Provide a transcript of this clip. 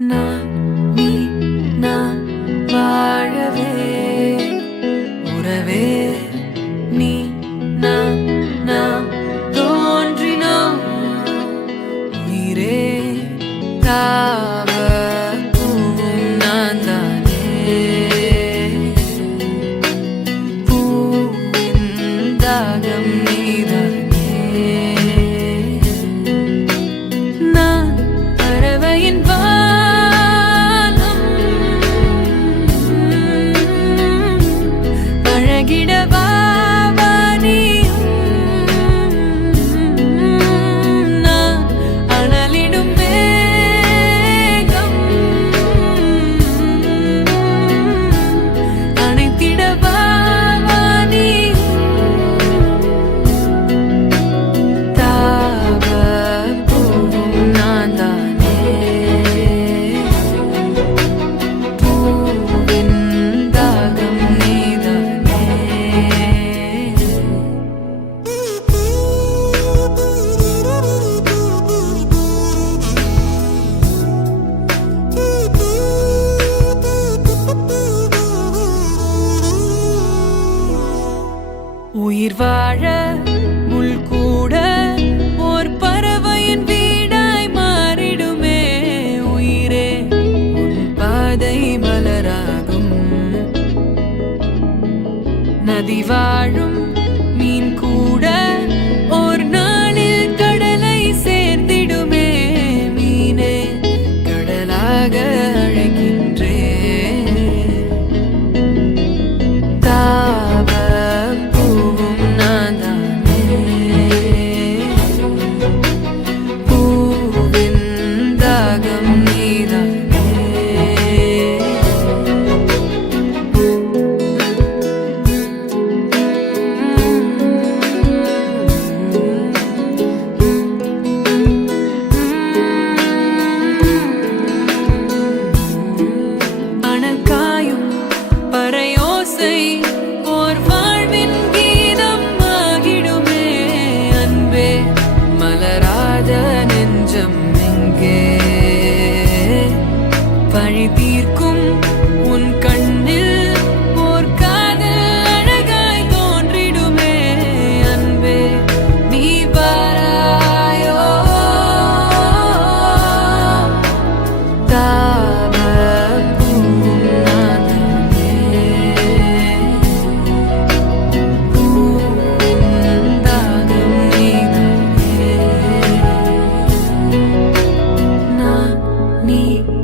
நான் நீ நான் வாழவே உறவே நீ நான் நாம் தோன்றினோம் உயிரே தாவ பூவும் நான் தானே பூவின் தாகம் நீதானே நான் பறவையின் உயிர் வாழ முள் கூட ஓர் பறவையின் வீடாய் மாறிடுமே உயிரே உன் பாதை மலராகும் நதி வாழும் மீன் கூட ஓர் நாளில் கடலை சேர்ந்திடுமே மீனே கடலாக அழைக்கின்றே ஓர் வாழ்வின் கீதம் ஆகிடுமே அன்பே மலராத நெஞ்சம் எங்கே பழி தீர்க்கும் உன் கண்ணில் ஓர் காதல் அழகாய் தோன்றிடுமே அன்பே நீ வாராயோ me